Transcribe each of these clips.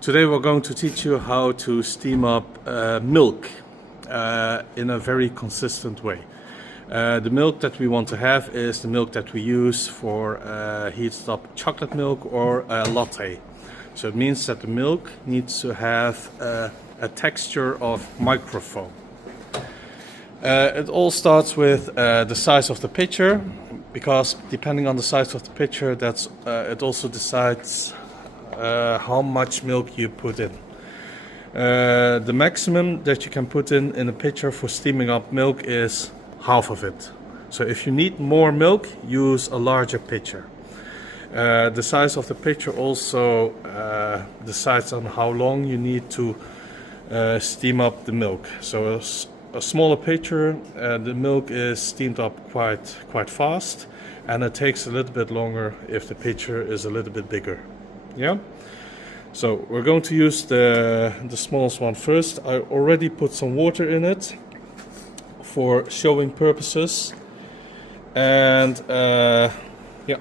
Today we're going to teach you how to steam up milk in a very consistent way. The milk that we want to have is the milk that we use for heated up chocolate milk or a latte. So it means that the milk needs to have a texture of microfoam. It all starts with the size of the pitcher, because depending on the size of the pitcher, it also decides how much milk you put in. The maximum that you can put in a pitcher for steaming up milk is half of it. So if you need more milk, use a larger pitcher. The size of the pitcher also decides on how long you need to steam up the milk. So a smaller pitcher, the milk is steamed up quite fast, and it takes a little bit longer if the pitcher is a little bit bigger. Yeah. So we're going to use the smallest one first. I already put some water in it for showing purposes, and yeah.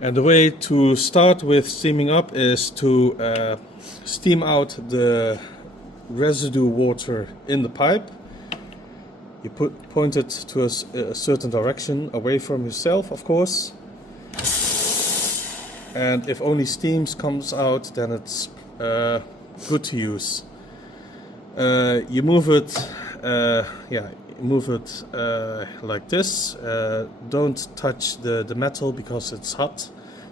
And the way to start with steaming up is to steam out the residue water in the pipe. You point it to a certain direction, away from yourself, of course. And if only steams comes out, then it's good to use. You move it, like this. Don't touch the metal because it's hot.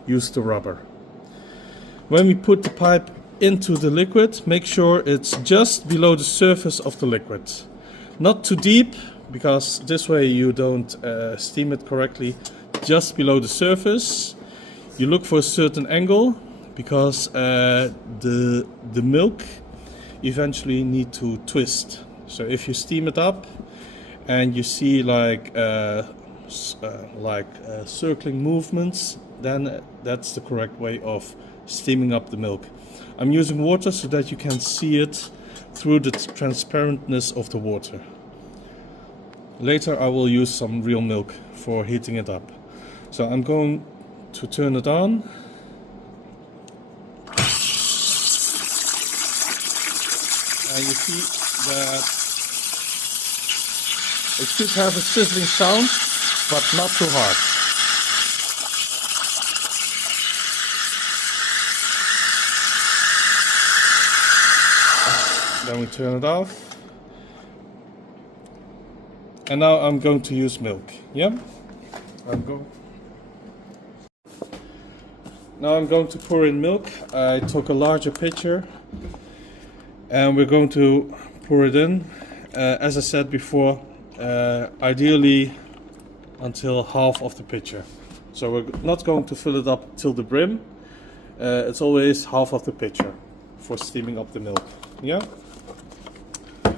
Use the rubber. When we put the pipe into the liquid, make sure it's just below the surface of the liquid. Not too deep, because this way you don't steam it correctly. Just below the surface. You look for a certain angle, because the milk eventually need to twist. So if you steam it up and you see like circling movements, then that's the correct way of steaming up the milk. I'm using water so that you can see it through the transparentness of the water. Later I will use some real milk for heating it up. So I'm going to turn it on. And you see that it should have a sizzling sound, but not too hard. Then we turn it off. And now I'm going to use milk. Yeah? Now I'm going to pour in milk. I took a larger pitcher and we're going to pour it in. As I said before, ideally until half of the pitcher. So we're not going to fill it up till the brim. It's always half of the pitcher for steaming up the milk. Yeah?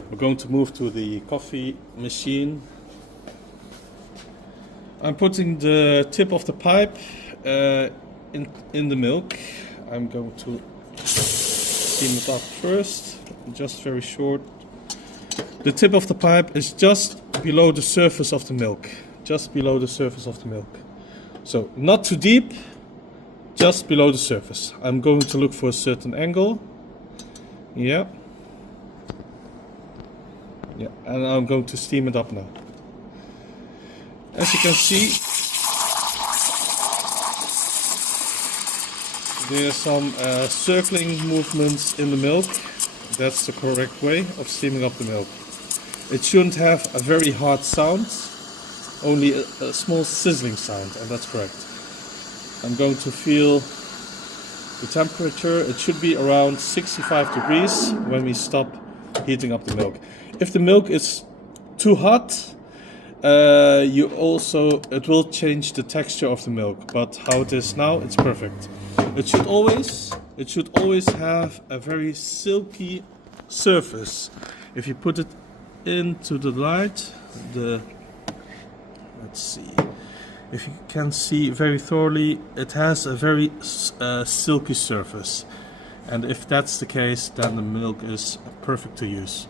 We're going to move to the coffee machine. I'm putting the tip of the pipe in the milk. I'm going to steam it up first, just very short. The tip of the pipe is just below the surface of the milk. Just below the surface of the milk. So not too deep, just below the surface. I'm going to look for a certain angle. Yeah. Yeah, and I'm going to steam it up now. As you can see, there are some circling movements in the milk. That's the correct way of steaming up the milk. It shouldn't have a very hard sound, only a small sizzling sound, and that's correct. I'm going to feel the temperature. It should be around 65 degrees when we stop heating up the milk. If the milk is too hot, it will change the texture of the milk, but how it is now, it's perfect. It should always have a very silky surface. If you put it into the light, let's see, if you can see very thoroughly, it has a very silky surface. And if that's the case, then the milk is perfect to use.